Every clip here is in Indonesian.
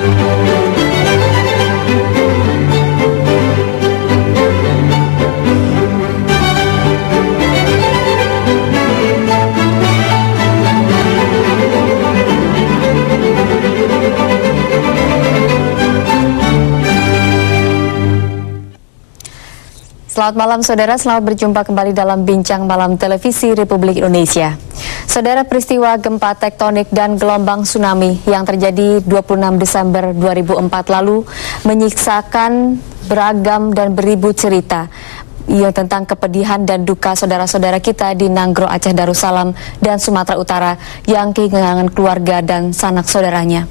Selamat malam saudara, selamat berjumpa kembali dalam Bincang Malam Televisi Republik Indonesia. Saudara, peristiwa gempa tektonik dan gelombang tsunami yang terjadi 26 Desember 2004 lalu menyisakan beragam dan beribu cerita yang tentang kepedihan dan duka saudara-saudara kita di Nanggro, Aceh Darussalam dan Sumatera Utara yang kehilangan keluarga dan sanak saudaranya.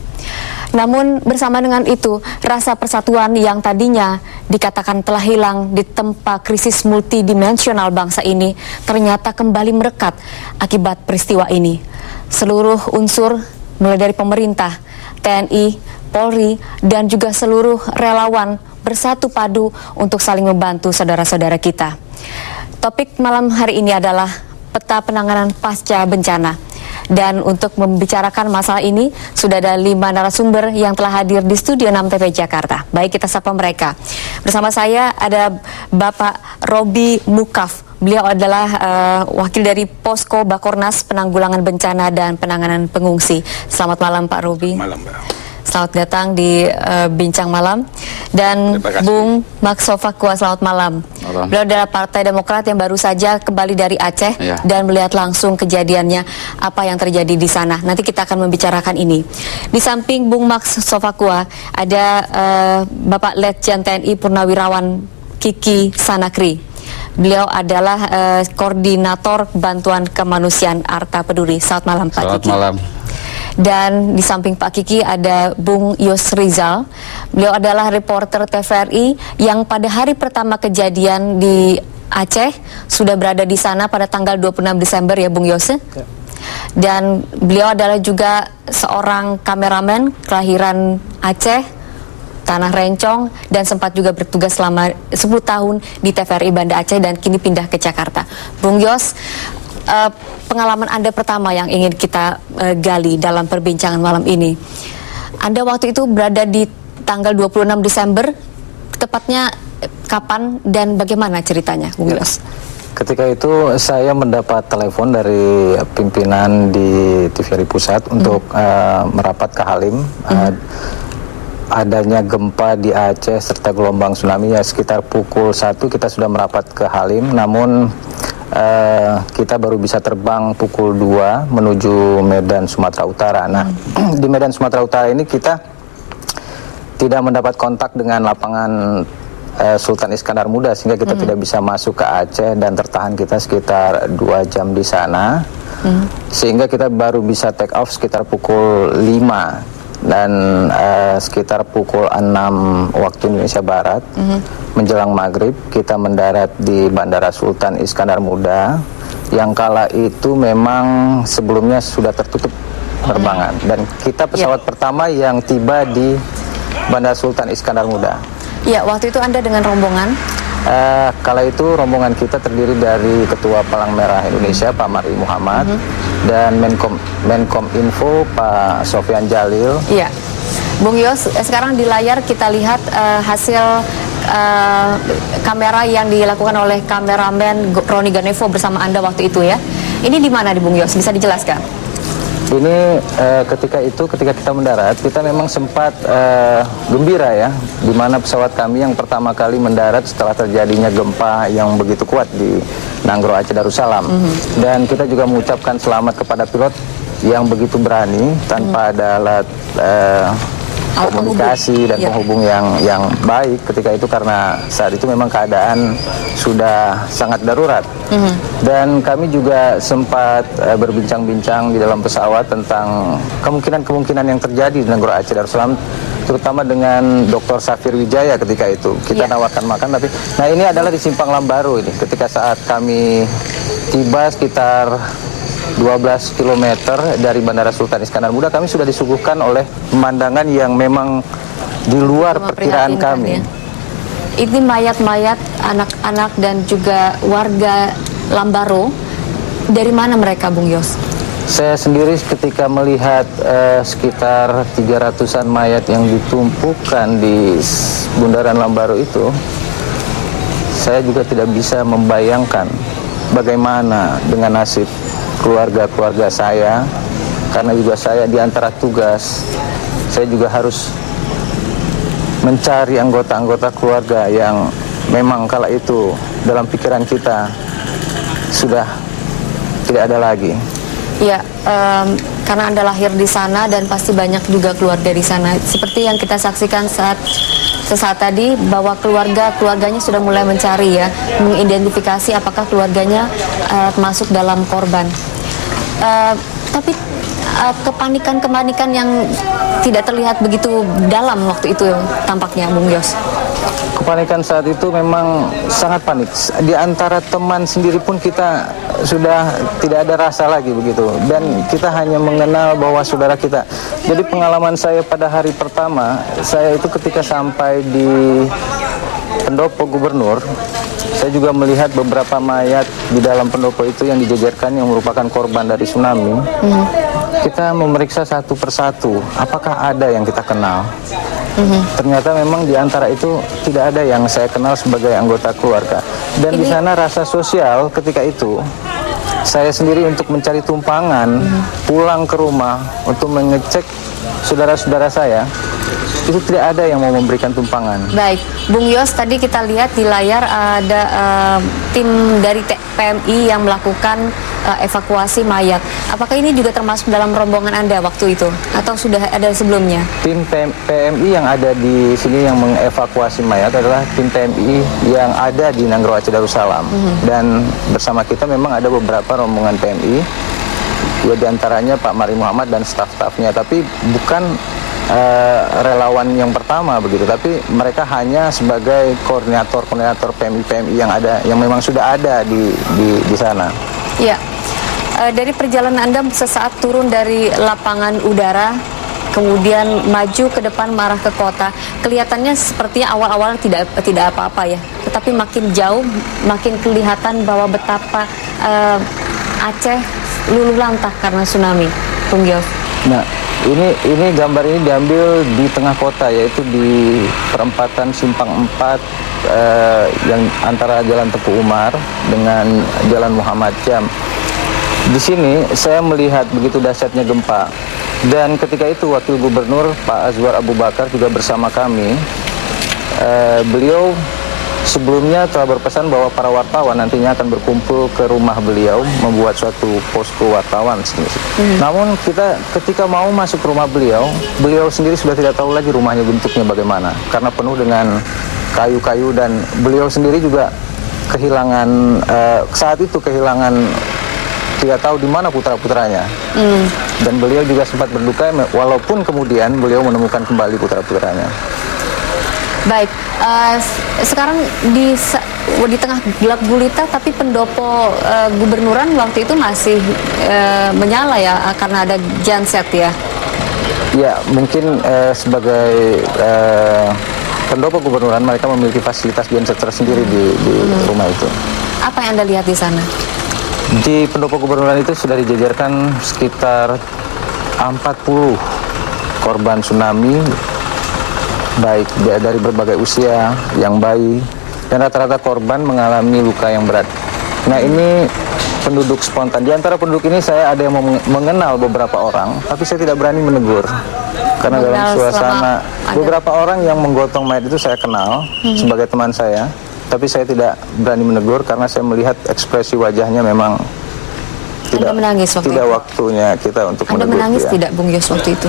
Namun bersama dengan itu, rasa persatuan yang tadinya dikatakan telah hilang di tempat krisis multidimensional bangsa ini ternyata kembali merekat akibat peristiwa ini. Seluruh unsur mulai dari pemerintah, TNI, Polri, dan juga seluruh relawan bersatu padu untuk saling membantu saudara-saudara kita. Topik malam hari ini adalah peta penanganan pasca bencana. Dan untuk membicarakan masalah ini, sudah ada 5 narasumber yang telah hadir di Studio 6 TV Jakarta. Baik, kita sapa mereka. Bersama saya ada Bapak Robi Mukaf. Beliau adalah wakil dari Posko Bakornas Penanggulangan Bencana dan Penanganan Pengungsi. Selamat malam Pak Robi. Malam, Mbak. Selamat datang di Bincang Malam. Dan Bung Max Sofakua, selamat malam. Beliau adalah Partai Demokrat yang baru saja kembali dari Aceh dan melihat langsung kejadiannya, apa yang terjadi di sana. Nanti kita akan membicarakan ini. Di samping Bung Max Sofakua ada Bapak Letjen TNI Purnawirawan Kiki Sanakri. Beliau adalah Koordinator Bantuan Kemanusiaan Arta Peduli. Selamat malam Pak Kiki. Selamat malam. Dan di samping Pak Kiki ada Bung Yos Rizal. Beliau adalah reporter TVRI yang pada hari pertama kejadian di Aceh sudah berada di sana pada tanggal 26 Desember ya Bung Yos. Ya. Dan beliau adalah juga seorang kameramen kelahiran Aceh, Tanah Rencong, dan sempat juga bertugas selama 10 tahun di TVRI Banda Aceh dan kini pindah ke Jakarta. Bung Yos, pengalaman Anda pertama yang ingin kita gali dalam perbincangan malam ini. Anda waktu itu berada di tanggal 26 Desember, tepatnya kapan dan bagaimana ceritanya, Bung Yos? Ketika itu saya mendapat telepon dari pimpinan di TVRI Pusat untuk merapat ke Halim. Adanya gempa di Aceh serta gelombang tsunami ya sekitar pukul 1 kita sudah merapat ke Halim, namun kita baru bisa terbang pukul 2 menuju Medan, Sumatera Utara. Nah, di Medan, Sumatera Utara ini kita tidak mendapat kontak dengan lapangan Sultan Iskandar Muda sehingga kita tidak bisa masuk ke Aceh dan tertahan kita sekitar 2 jam di sana. Sehingga kita baru bisa take off sekitar pukul 5 dan sekitar pukul 6 waktu Indonesia Barat menjelang maghrib kita mendarat di Bandara Sultan Iskandar Muda yang kala itu memang sebelumnya sudah tertutup penerbangan dan kita pesawat pertama yang tiba di Bandara Sultan Iskandar Muda. Ya, waktu itu Anda dengan rombongan? Kala itu rombongan kita terdiri dari Ketua Palang Merah Indonesia Pak Mardi Muhammad dan Menkom Info Pak Sofyan Jalil. Iya, Bung Yos, sekarang di layar kita lihat hasil kamera yang dilakukan oleh kameramen Roni Ganevo bersama Anda waktu itu ya. Ini di mana di Bung Yos? Bisa dijelaskan? Ini ketika kita mendarat, kita memang sempat gembira ya, di mana pesawat kami yang pertama kali mendarat setelah terjadinya gempa yang begitu kuat di Nanggro, Aceh Darussalam. Dan kita juga mengucapkan selamat kepada pilot yang begitu berani tanpa ada alat komunikasi dan penghubung yang baik ketika itu karena saat itu memang keadaan sudah sangat darurat. Dan kami juga sempat berbincang-bincang di dalam pesawat tentang kemungkinan-kemungkinan yang terjadi di Nanggro Aceh Darussalam, terutama dengan Dr. Safir Wijaya ketika itu. Kita nawarkan makan, tapi nah ini adalah di Simpang Lambaru ini ketika saat kami tiba sekitar 12 km dari Bandara Sultan Iskandar Muda, kami sudah disuguhkan oleh pemandangan yang memang di luar perkiraan kami. Ya. Ini mayat-mayat anak-anak dan juga warga Lambaro. Dari mana mereka, Bung Yos? Saya sendiri ketika melihat sekitar 300-an mayat yang ditumpukan di Bundaran Lambaru itu, saya juga tidak bisa membayangkan bagaimana dengan nasib keluarga-keluarga saya, karena juga saya di antara tugas, saya juga harus mencari anggota-anggota keluarga yang memang kala itu dalam pikiran kita sudah tidak ada lagi. Ya, karena Anda lahir di sana dan pasti banyak juga keluarga di sana. Seperti yang kita saksikan sesaat tadi, bahwa keluarganya sudah mulai mencari ya, mengidentifikasi apakah keluarganya masuk dalam korban. Tapi kepanikan yang tidak terlihat begitu dalam waktu itu tampaknya, Bung Yos. Kepanikan saat itu memang sangat panik. Di antara teman sendiri pun kita sudah tidak ada rasa lagi begitu. Dan kita hanya mengenal bahwa saudara kita. Jadi pengalaman saya pada hari pertama, saya itu ketika sampai di pendopo gubernur, saya juga melihat beberapa mayat di dalam pendopo itu yang dijejerkan yang merupakan korban dari tsunami. Kita memeriksa satu persatu, apakah ada yang kita kenal. Ternyata memang di antara itu tidak ada yang saya kenal sebagai anggota keluarga. Dan di sana rasa sosial ketika itu, saya sendiri untuk mencari tumpangan, pulang ke rumah untuk mengecek saudara-saudara saya, itu tidak ada yang mau memberikan tumpangan. Baik, Bung Yos, tadi kita lihat di layar ada tim dari PMI yang melakukan evakuasi mayat. Apakah ini juga termasuk dalam rombongan Anda waktu itu? Atau sudah ada sebelumnya? Tim PMI yang ada di sini yang mengevakuasi mayat adalah tim PMI yang ada di Nanggro Aceh Darussalam. Dan bersama kita memang ada beberapa rombongan PMI, ya diantaranya Pak Mari Muhammad dan staf-stafnya. Tapi bukan relawan yang pertama begitu, tapi mereka hanya sebagai koordinator PMI yang ada, yang memang sudah ada di sana. Ya, dari perjalanan Anda sesaat turun dari lapangan udara, kemudian maju ke depan mengarah ke kota, kelihatannya sepertinya awal-awal tidak apa-apa ya, tetapi makin jauh makin kelihatan bahwa betapa Aceh luluh lantah karena tsunami, Bung Yos. Nah, ini gambar ini diambil di tengah kota, yaitu di perempatan Simpang 4 yang antara Jalan Teguh Umar dengan Jalan Muhammad Jam. Di sini saya melihat begitu dahsyatnya gempa, dan ketika itu Wakil Gubernur Pak Azwar Abu Bakar juga bersama kami. Beliau sebelumnya telah berpesan bahwa para wartawan nantinya akan berkumpul ke rumah beliau membuat suatu posko wartawan. Namun kita ketika mau masuk ke rumah beliau sendiri sudah tidak tahu lagi rumahnya bentuknya bagaimana, karena penuh dengan kayu-kayu, dan beliau sendiri juga kehilangan saat itu tidak tahu di mana putra-putranya. Dan beliau juga sempat berduka walaupun kemudian beliau menemukan kembali putra-putranya. Baik, sekarang di tengah gelap gulita, tapi pendopo gubernuran waktu itu masih menyala ya, karena ada genset ya? Ya, mungkin sebagai pendopo gubernuran mereka memiliki fasilitas genset tersendiri di rumah itu. Apa yang Anda lihat di sana? Di pendopo gubernuran itu sudah dijejerkan sekitar 40 korban tsunami, baik dari berbagai usia, yang bayi, dan rata-rata korban mengalami luka yang berat. Nah, ini penduduk spontan. Di antara penduduk ini saya ada yang mengenal beberapa orang, tapi saya tidak berani menegur. Karena dalam suasana, beberapa orang yang menggotong mayat itu saya kenal sebagai teman saya, tapi saya tidak berani menegur karena saya melihat ekspresi wajahnya memang tidak waktunya kita untuk menegur. Anda menangis tidak, Bung Yos, waktu itu?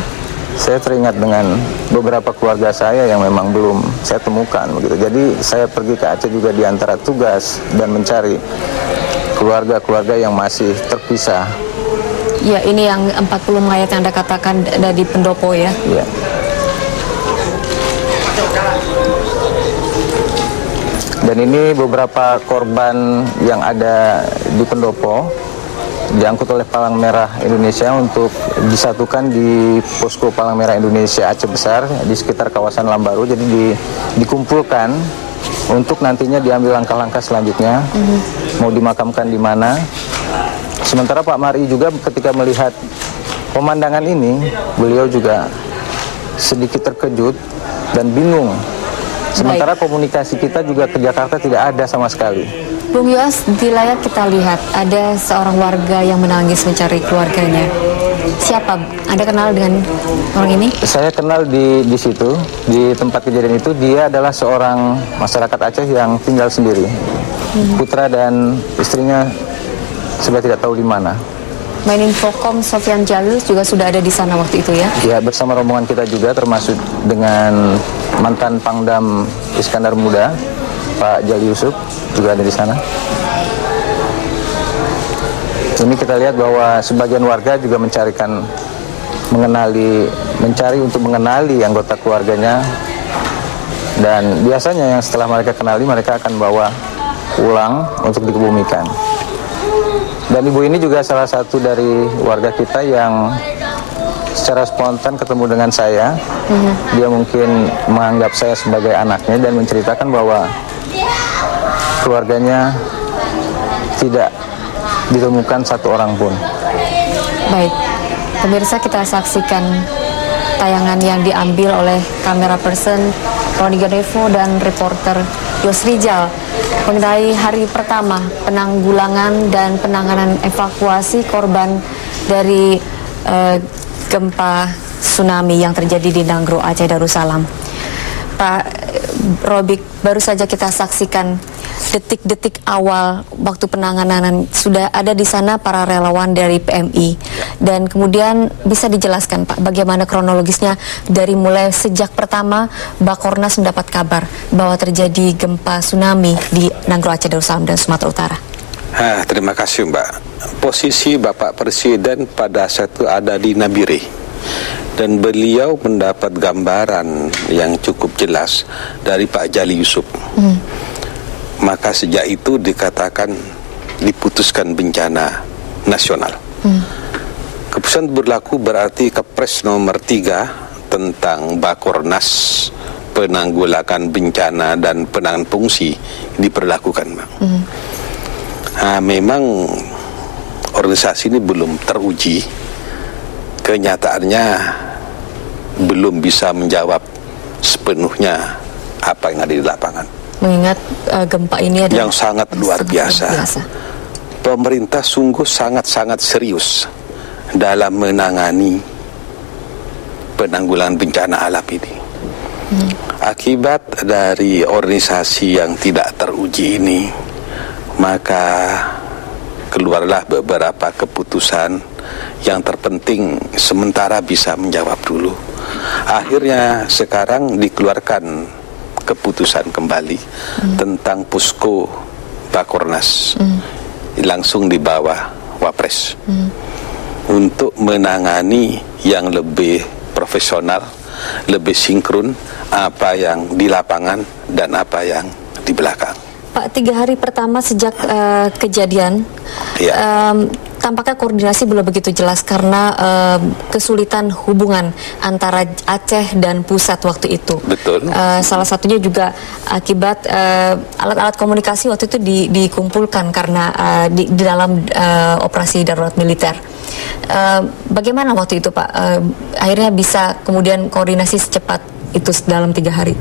Saya teringat dengan beberapa keluarga saya yang memang belum saya temukan begitu. Jadi saya pergi ke Aceh juga di antara tugas dan mencari keluarga-keluarga yang masih terpisah. Ya, ini yang 40 mayat yang Anda katakan ada di pendopo ya? Iya. Dan ini beberapa korban yang ada di pendopo, diangkut oleh Palang Merah Indonesia untuk disatukan di posko Palang Merah Indonesia Aceh Besar di sekitar kawasan Lambaru. Jadi dikumpulkan untuk nantinya diambil langkah-langkah selanjutnya, mau dimakamkan di mana. Sementara Pak Mari juga ketika melihat pemandangan ini, beliau juga sedikit terkejut dan bingung. Sementara komunikasi kita juga ke Jakarta tidak ada sama sekali. Bung Yos, di layar kita lihat ada seorang warga yang menangis mencari keluarganya. Siapa? Anda kenal dengan orang ini? Saya kenal di situ, di tempat kejadian itu. Dia adalah seorang masyarakat Aceh yang tinggal sendiri. Putra dan istrinya sudah tidak tahu di mana. Meninfokom Sofyan Jalil juga sudah ada di sana waktu itu ya? Ya, bersama rombongan kita juga, termasuk dengan mantan Pangdam Iskandar Muda, Pak Jali Yusuf, juga ada di sana. Ini kita lihat bahwa sebagian warga juga mencari untuk mengenali anggota keluarganya. Dan biasanya yang setelah mereka kenali, mereka akan bawa pulang untuk dikebumikan. Dan ibu ini juga salah satu dari warga kita yang secara spontan ketemu dengan saya. Dia mungkin menganggap saya sebagai anaknya dan menceritakan bahwa keluarganya tidak ditemukan satu orang pun. Baik, pemirsa, kita saksikan tayangan yang diambil oleh kamera person Roni Ganevo dan reporter Yos Rijal mengenai hari pertama penanggulangan dan penanganan evakuasi korban dari gempa tsunami yang terjadi di Nanggro, Aceh Darussalam. Pak Robik, baru saja kita saksikan detik-detik awal waktu penanganan. Sudah ada di sana para relawan dari PMI. Dan kemudian bisa dijelaskan Pak, bagaimana kronologisnya dari mulai sejak pertama Bakornas mendapat kabar bahwa terjadi gempa tsunami di Nanggro, Aceh Darussalam dan Sumatera Utara. Terima kasih Mbak. Posisi Bapak Presiden pada saat itu ada di Nabire. Dan beliau mendapat gambaran yang cukup jelas dari Pak Jali Yusuf. Maka sejak itu dikatakan diputuskan bencana nasional. Keputusan berlaku berarti Kepres nomor 3 tentang Bakornas, penanggulangan bencana dan penanganan pengungsi diperlakukan. Memang organisasi ini belum teruji. Kenyataannya belum bisa menjawab sepenuhnya apa yang ada di lapangan. Mengingat gempa ini adalah yang sangat luar biasa. Pemerintah sungguh sangat-sangat serius dalam menangani penanggulangan bencana alam ini. Akibat dari organisasi yang tidak teruji ini, maka keluarlah beberapa keputusan yang terpenting sementara bisa menjawab dulu. Akhirnya sekarang dikeluarkan keputusan kembali tentang Pusko Bakornas, langsung di bawah Wapres, untuk menangani yang lebih profesional, lebih sinkron apa yang di lapangan dan apa yang di belakang. Pak, 3 hari pertama sejak kejadian, tampaknya koordinasi belum begitu jelas karena kesulitan hubungan antara Aceh dan pusat waktu itu. Betul. Salah satunya juga akibat alat-alat komunikasi waktu itu dikumpulkan karena di dalam operasi darurat militer. Bagaimana waktu itu Pak? Akhirnya bisa kemudian koordinasi secepat itu dalam 3 hari?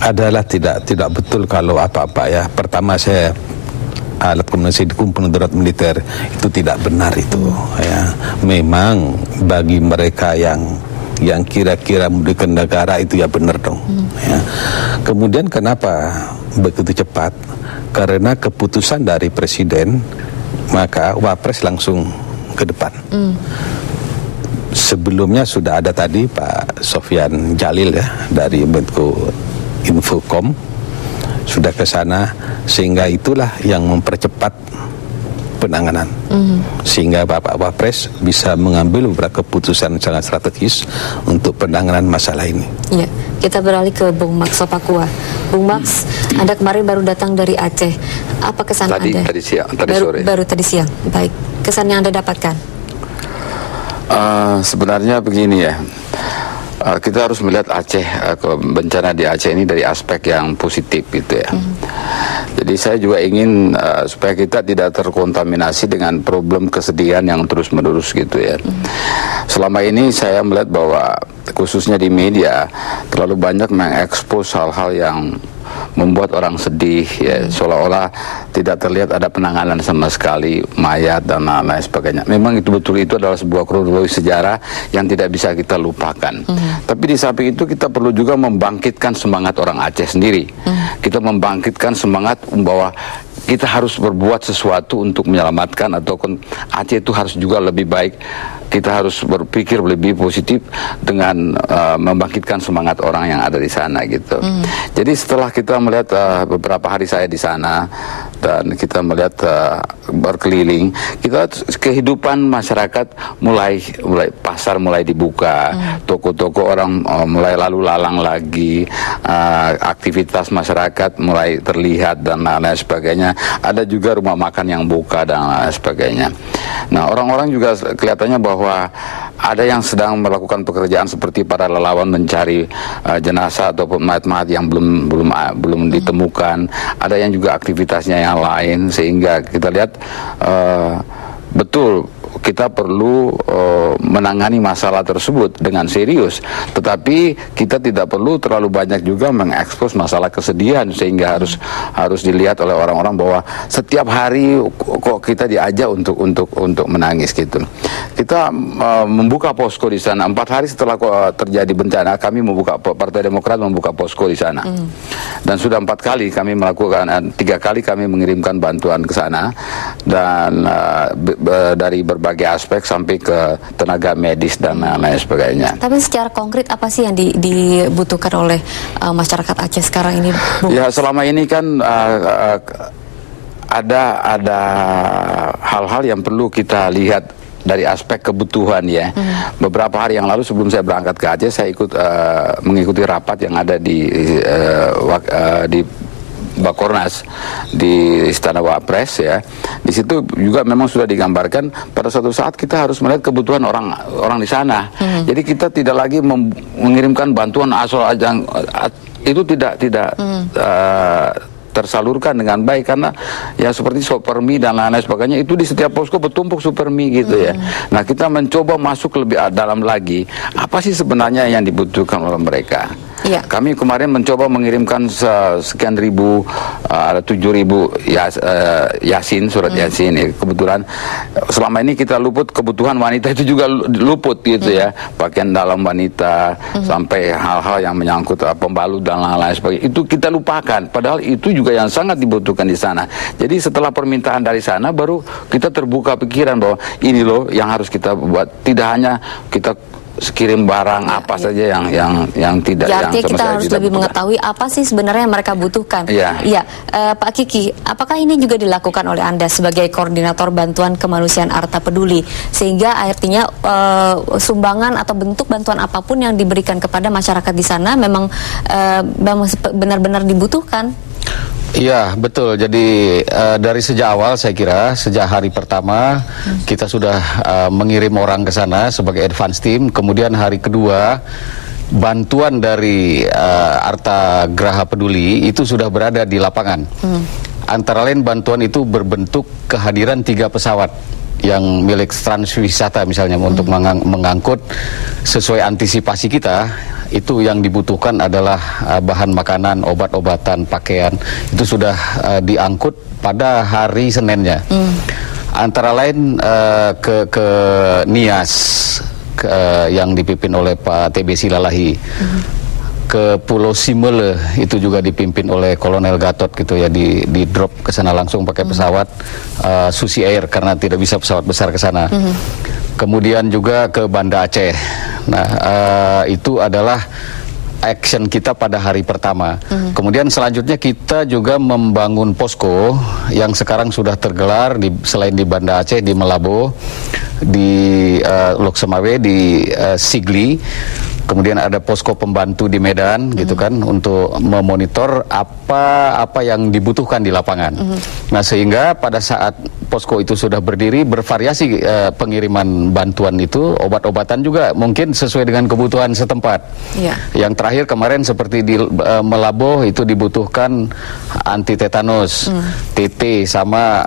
Adalah tidak betul kalau apa-apa ya. Pertama saya alat komunikasi dikumpul darurat militer itu tidak benar itu ya. Memang bagi mereka yang kira-kira merugikan negara itu ya benar dong ya. Kemudian kenapa begitu cepat? Karena keputusan dari presiden, maka Wapres langsung ke depan. Sebelumnya sudah ada tadi Pak Sofyan Jalil ya dari Menko Infokom sudah ke sana, sehingga itulah yang mempercepat penanganan. Sehingga Bapak Wapres bisa mengambil beberapa keputusan sangat strategis untuk penanganan masalah ini. Iya, kita beralih ke Bung Max Sopakua. Bung Max, Anda kemarin baru datang dari Aceh. Apa kesan Anda? Tadi sore. Baru tadi siang. Baik, kesan yang Anda dapatkan? Sebenarnya begini ya, Kita harus melihat Aceh, bencana di Aceh ini dari aspek yang positif gitu ya. Jadi saya juga ingin supaya kita tidak terkontaminasi dengan problem kesedihan yang terus-menerus gitu ya. Selama ini saya melihat bahwa khususnya di media terlalu banyak mengekspos hal-hal yang membuat orang sedih ya, seolah-olah tidak terlihat ada penanganan sama sekali mayat dan lain sebagainya. Memang itu betul, itu adalah sebuah kronologi sejarah yang tidak bisa kita lupakan. Tapi di samping itu kita perlu juga membangkitkan semangat orang Aceh sendiri. Kita membangkitkan semangat bahwa kita harus berbuat sesuatu untuk menyelamatkan, ataupun Aceh itu harus juga lebih baik. Kita harus berpikir lebih positif dengan membangkitkan semangat orang yang ada di sana gitu. Jadi setelah kita melihat beberapa hari saya di sana dan kita melihat berkeliling, kita kehidupan masyarakat mulai pasar mulai dibuka, toko-toko orang mulai lalu lalang lagi, aktivitas masyarakat mulai terlihat dan lain sebagainya. Ada juga rumah makan yang buka dan lain sebagainya. Nah, orang-orang juga kelihatannya bahwa ada yang sedang melakukan pekerjaan seperti para relawan mencari jenazah ataupun mayat-mayat yang belum ditemukan. Ada yang juga aktivitasnya yang lain, sehingga kita lihat betul kita perlu menangani masalah tersebut dengan serius, tetapi kita tidak perlu terlalu banyak juga mengekspos masalah kesedihan sehingga harus dilihat oleh orang-orang bahwa setiap hari kok kita diajak untuk menangis gitu. Kita membuka posko di sana 4 hari setelah terjadi bencana. Kami membuka, Partai Demokrat membuka posko di sana, dan sudah 4 kali kami melakukan, 3 kali kami mengirimkan bantuan ke sana, dan dari berbagai aspek sampai ke tenaga medis dan lain sebagainya. Tapi secara konkret apa sih yang dibutuhkan oleh masyarakat Aceh sekarang ini, Bung? Ya, selama ini kan ada hal-hal yang perlu kita lihat dari aspek kebutuhan ya. Beberapa hari yang lalu sebelum saya berangkat ke Aceh, saya mengikuti rapat yang ada di Bakornas di Istana Wapres ya. Di situ juga memang sudah digambarkan pada suatu saat kita harus melihat kebutuhan orang di sana. Jadi kita tidak lagi mengirimkan bantuan asal aja, itu tidak tersalurkan dengan baik, karena ya seperti supermi dan lain-lain sebagainya itu di setiap posko bertumpuk supermi gitu ya. Nah, kita mencoba masuk lebih dalam lagi, apa sih sebenarnya yang dibutuhkan oleh mereka. Ya. Kami kemarin mencoba mengirimkan sekian ribu, ada 7.000 Yasin, surat Yasin ya. Kebetulan selama ini kita luput, kebutuhan wanita itu juga luput gitu ya, pakaian dalam wanita, sampai hal-hal yang menyangkut pembalut dan lain-lain sebagainya, itu kita lupakan, padahal itu juga yang sangat dibutuhkan di sana. Jadi setelah permintaan dari sana baru kita terbuka pikiran bahwa ini loh yang harus kita buat, tidak hanya kita kirim barang saja yang tidak. Ya, artinya kita harus lebih mengetahui apa sih sebenarnya yang mereka butuhkan. Iya, Pak Kiki, apakah ini juga dilakukan oleh Anda sebagai koordinator bantuan kemanusiaan Arta Peduli, sehingga artinya sumbangan atau bentuk bantuan apapun yang diberikan kepada masyarakat di sana memang benar-benar dibutuhkan? Iya, betul. Jadi dari sejak awal, saya kira sejak hari pertama kita sudah mengirim orang ke sana sebagai advance team. Kemudian hari kedua bantuan dari Arta Graha Peduli itu sudah berada di lapangan. Antara lain bantuan itu berbentuk kehadiran 3 pesawat yang milik Transwisata misalnya, untuk mengangkut sesuai antisipasi kita. Itu yang dibutuhkan adalah bahan makanan, obat-obatan, pakaian. Itu sudah diangkut pada hari Seninnya. Antara lain ke Nias yang dipimpin oleh Pak TB Silalahi. Ke Pulau Simele itu juga dipimpin oleh Kolonel Gatot gitu ya, di drop ke sana langsung pakai pesawat Susi Air karena tidak bisa pesawat besar ke sana. Kemudian juga ke Banda Aceh. Nah, itu adalah action kita pada hari pertama. Kemudian selanjutnya kita juga membangun posko yang sekarang sudah tergelar selain di Banda Aceh, di Melabo, di Lok Semawe, di Sigli. Kemudian ada posko pembantu di Medan gitu kan, untuk memonitor apa yang dibutuhkan di lapangan. Nah, sehingga pada saat posko itu sudah berdiri, bervariasi pengiriman bantuan itu, obat-obatan juga mungkin sesuai dengan kebutuhan setempat. Ya. Yang terakhir kemarin seperti di Melaboh itu dibutuhkan anti tetanus, TT sama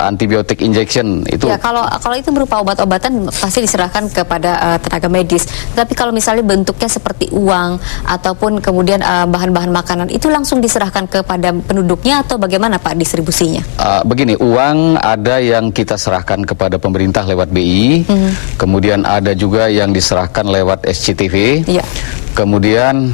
antibiotik injection itu. Ya, kalau itu berupa obat-obatan pasti diserahkan kepada tenaga medis. Tapi kalau misalnya bentuknya seperti uang ataupun kemudian bahan-bahan makanan itu langsung diserahkan kepada penduduknya atau bagaimana Pak distribusinya? Begini, uang ada yang kita serahkan kepada pemerintah lewat BI, kemudian ada juga yang diserahkan lewat SCTV. Ya. Kemudian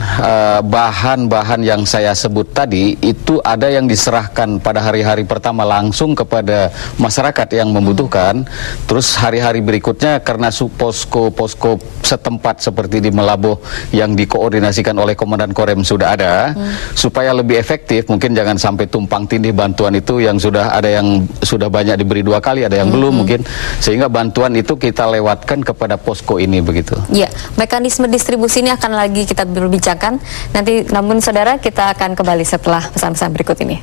bahan-bahan yang saya sebut tadi itu ada yang diserahkan pada hari-hari pertama langsung kepada masyarakat yang membutuhkan. Terus hari-hari berikutnya karena posko-posko setempat seperti di Melaboh yang dikoordinasikan oleh Komandan Korem sudah ada, supaya lebih efektif mungkin jangan sampai tumpang tindih bantuan itu yang sudah ada yang sudah banyak diberi 2 kali, ada yang belum mungkin, sehingga bantuan itu kita lewatkan kepada posko ini begitu. Ya, mekanisme distribusi ini akan lagi kita berbincangkan nanti, namun saudara kita akan kembali setelah pesan-pesan berikut ini.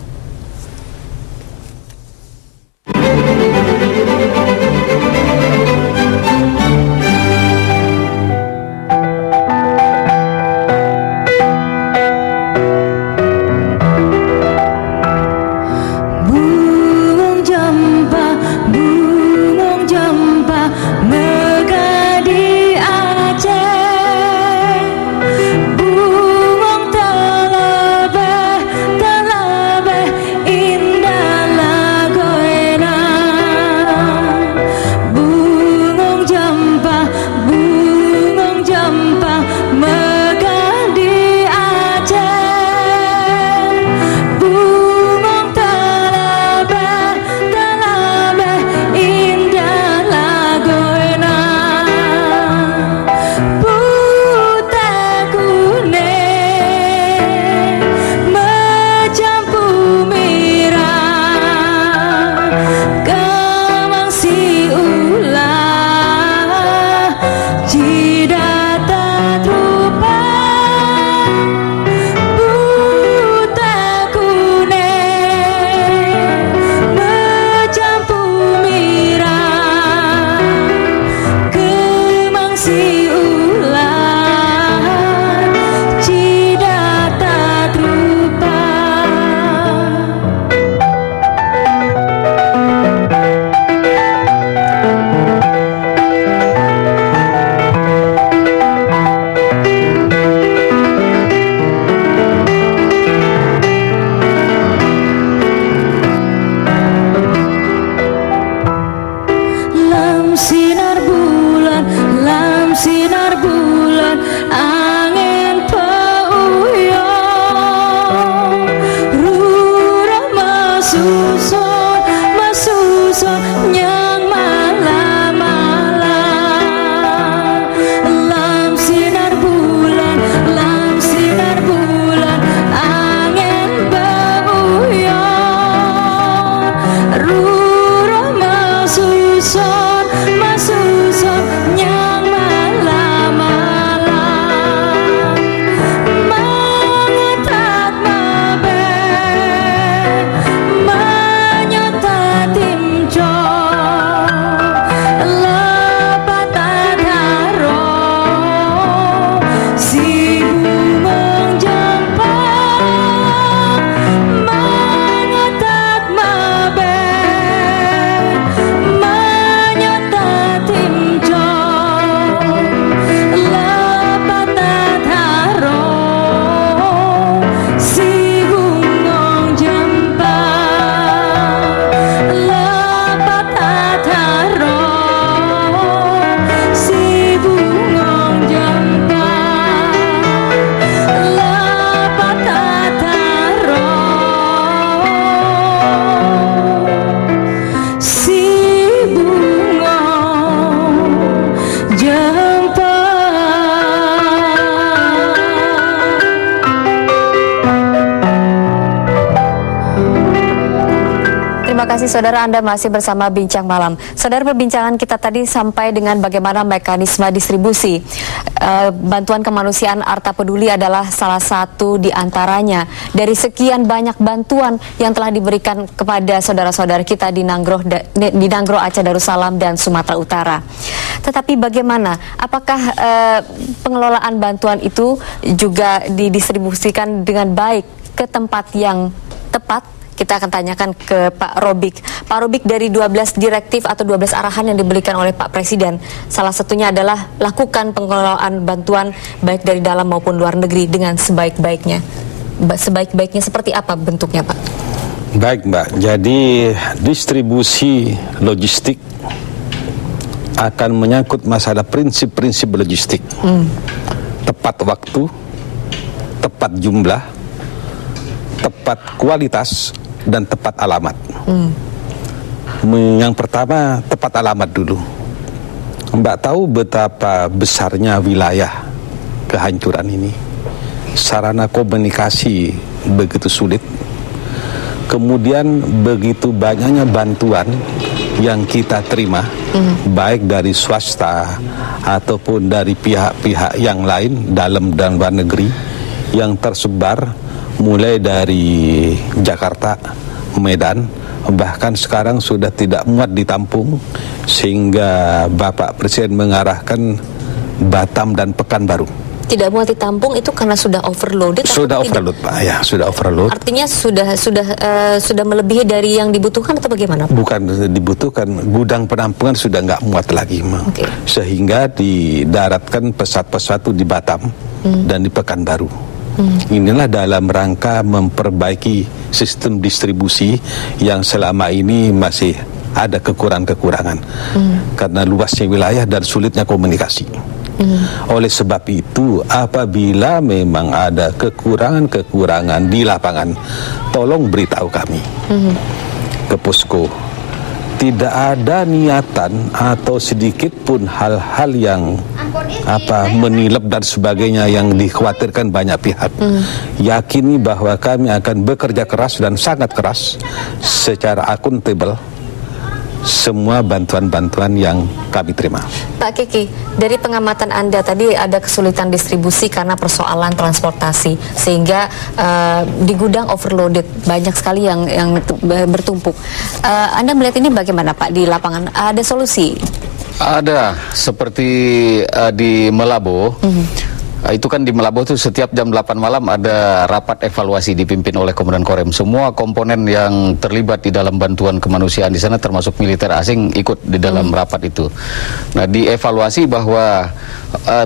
kasih saudara, Anda masih bersama Bincang Malam. Saudara, perbincangan kita tadi sampai dengan bagaimana mekanisme distribusi. Bantuan kemanusiaan Arta Peduli adalah salah satu di antaranya dari sekian banyak bantuan yang telah diberikan kepada saudara-saudara kita di Nanggro, Aceh Darussalam dan Sumatera Utara. Tetapi bagaimana? Apakah pengelolaan bantuan itu juga didistribusikan dengan baik ke tempat yang tepat? Kita akan tanyakan ke Pak Robik. Pak Robik, dari 12 direktif atau 12 arahan yang diberikan oleh Pak Presiden, salah satunya adalah lakukan pengelolaan bantuan baik dari dalam maupun luar negeri dengan sebaik-baiknya. Sebaik-baiknya seperti apa bentuknya, Pak? Baik, Mbak. Jadi distribusi logistik akan menyangkut masalah prinsip-prinsip logistik. Tepat waktu, tepat jumlah, tepat kualitas, dan tepat alamat. Yang pertama, tepat alamat dulu. Mbak tahu betapa besarnya wilayah kehancuran ini. Sarana komunikasi begitu sulit. Kemudian begitu banyaknya bantuan yang kita terima, baik dari swasta ataupun dari pihak-pihak yang lain, dalam dan luar negeri, yang tersebar mulai dari Jakarta, Medan, bahkan sekarang sudah tidak muat ditampung, sehingga Bapak Presiden mengarahkan Batam dan Pekanbaru. Tidak muat ditampung itu karena sudah overloaded? Sudah overload, Pak. Ya, sudah overload. Artinya sudah melebihi dari yang dibutuhkan atau bagaimana, Pak? Bukan dibutuhkan, gudang penampungan sudah nggak muat lagi, okay. Sehingga didaratkan pesawat-pesawat di Batam dan di Pekanbaru. Inilah dalam rangka memperbaiki sistem distribusi yang selama ini masih ada kekurangan-kekurangan karena luasnya wilayah dan sulitnya komunikasi. Oleh sebab itu, apabila memang ada kekurangan-kekurangan di lapangan, tolong beritahu kami ke posko. Tidak ada niatan atau sedikit pun hal-hal yang menilep dan sebagainya yang dikhawatirkan banyak pihak. Yakini bahwa kami akan bekerja keras dan sangat keras secara akuntabel semua bantuan-bantuan yang kami terima. Pak Kiki, dari pengamatan Anda tadi ada kesulitan distribusi karena persoalan transportasi, sehingga di gudang overloaded, banyak sekali yang bertumpuk. Anda melihat ini bagaimana, Pak, di lapangan? Ada solusi? Ada, seperti di Melabo. Itu kan di Melabo tuh setiap jam 8 malam ada rapat evaluasi dipimpin oleh Komandan Korem. Semua komponen yang terlibat di dalam bantuan kemanusiaan di sana termasuk militer asing ikut di dalam rapat itu. Nah, dievaluasi bahwa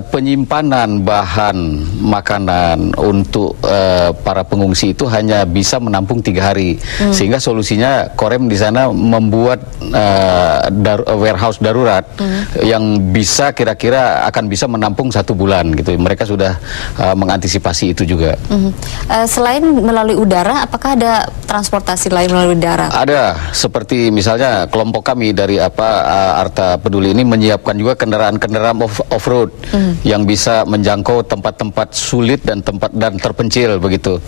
penyimpanan bahan makanan untuk para pengungsi itu hanya bisa menampung 3 hari. Sehingga solusinya Korem di sana membuat warehouse darurat yang bisa kira-kira akan bisa menampung 1 bulan gitu. Mereka sudah mengantisipasi itu juga. Selain melalui udara, apakah ada transportasi lain melalui udara? Ada, seperti misalnya kelompok kami dari Arta Peduli ini menyiapkan juga kendaraan-kendaraan off-road yang bisa menjangkau tempat-tempat sulit dan terpencil begitu.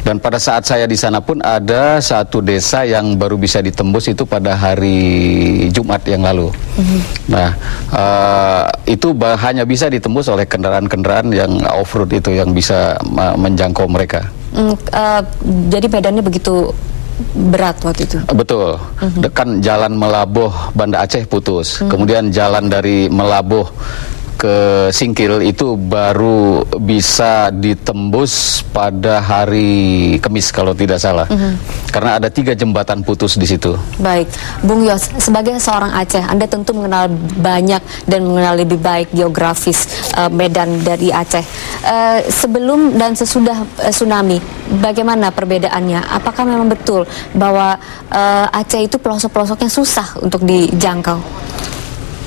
Dan pada saat saya di sana pun ada satu desa yang baru bisa ditembus itu pada hari Jumat yang lalu. Nah, itu hanya bisa ditembus oleh kendaraan-kendaraan yang off-road itu yang bisa menjangkau mereka. Jadi medannya begitu berat waktu itu? Betul. Kan jalan Melaboh Banda Aceh putus. Kemudian jalan dari Melaboh ke Singkil itu baru bisa ditembus pada hari Kamis kalau tidak salah. Karena ada 3 jembatan putus di situ. Baik, Bung Yos, sebagai seorang Aceh, Anda tentu mengenal banyak dan mengenal lebih baik geografis medan dari Aceh. Sebelum dan sesudah tsunami, bagaimana perbedaannya? Apakah memang betul bahwa Aceh itu pelosok-pelosoknya susah untuk dijangkau?